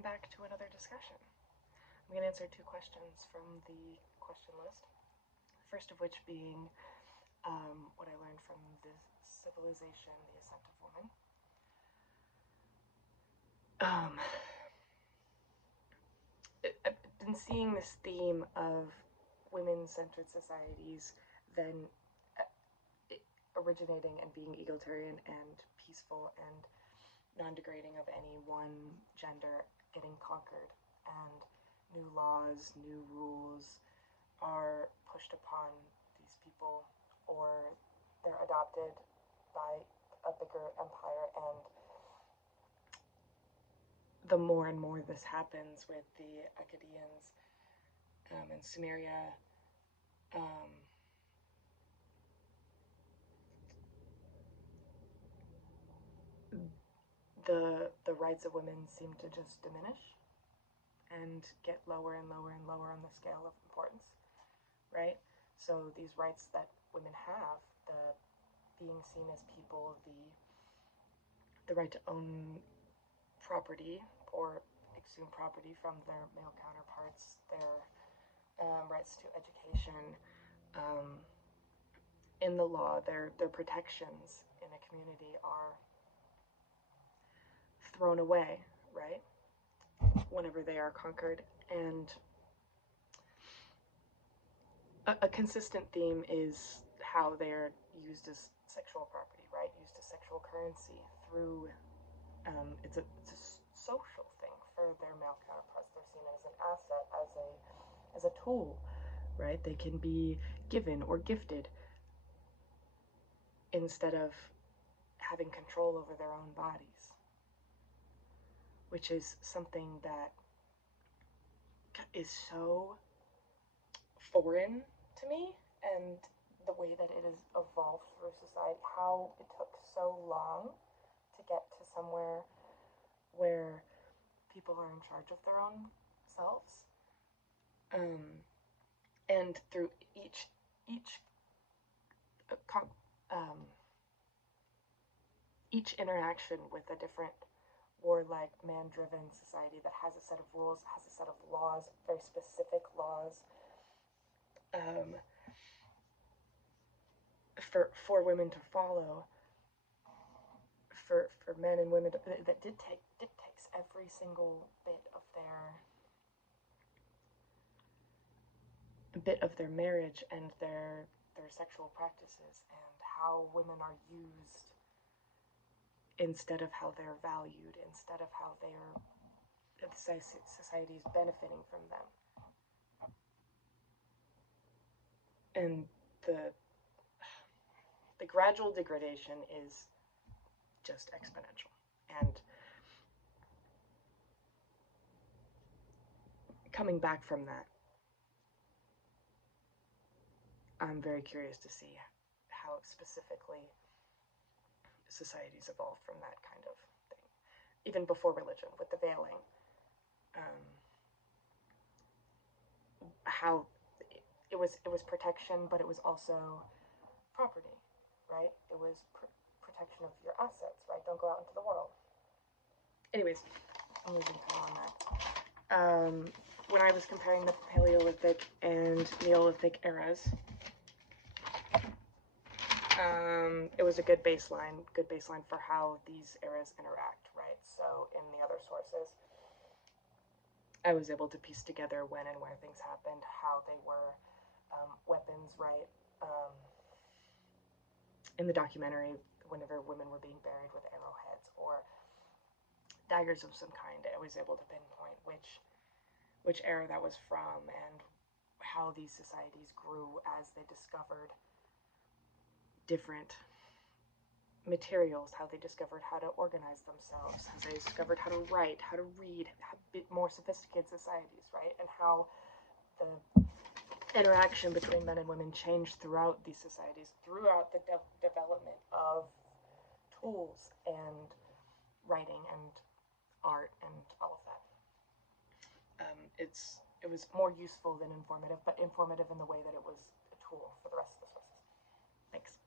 welcome back to another discussion. I'm going to answer two questions from the question list. First of which being what I learned from the civilization, The Ascent of Woman. I've been seeing this theme of women-centered societies then originating and being egalitarian and peaceful and non-degrading of any one gender getting conquered, and new laws, new rules are pushed upon these people, or they're adopted by a bigger empire. And the more and more this happens with the Akkadians and Sumeria, the rights of women seem to just diminish and get lower and lower and lower on the scale of importance, right? So these rights that women have, the being seen as people, the right to own property or exhume property from their male counterparts, their rights to education, in the law, their protections in a community are thrown away, right? Whenever they are conquered. And a consistent theme is how they're used as sexual property, right? Used as sexual currency through, it's a social thing for their male counterparts. They're seen as an asset, as a tool, right? They can be given or gifted instead of having control over their own bodies, which is something that is so foreign to me, and the way that it has evolved through society, how it took so long to get to somewhere where people are in charge of their own selves, and through each interaction with a different warlike, man-driven society that has a set of rules, has a set of laws, very specific laws, for women to follow, for men and women that dictates every single bit of their marriage and their sexual practices, and how women are used instead of how they're valued, instead of how society is benefiting from them. And the gradual degradation is just exponential. And coming back from that, I'm very curious to see how specifically societies evolved from that kind of thing. Even before religion, with the veiling, how it was protection, but it was also property, right? It was protection of your assets, right? Don't go out into the world. Anyways, I'm losing time on that. When I was comparing the Paleolithic and Neolithic eras, it was a good baseline for how these eras interact, right? So in the other sources, I was able to piece together when and where things happened, how they were weapons, right? In the documentary, whenever women were being buried with arrowheads or daggers of some kind, I was able to pinpoint which era that was from, and how these societies grew as they discovered different materials, how they discovered how to organize themselves, how they discovered how to write, how to read, a bit more sophisticated societies, right? And how the interaction between men and women changed throughout these societies, throughout the development of tools and writing and art and all of that. It was more useful than informative, but informative in the way that it was a tool for the rest of the sources. Thanks.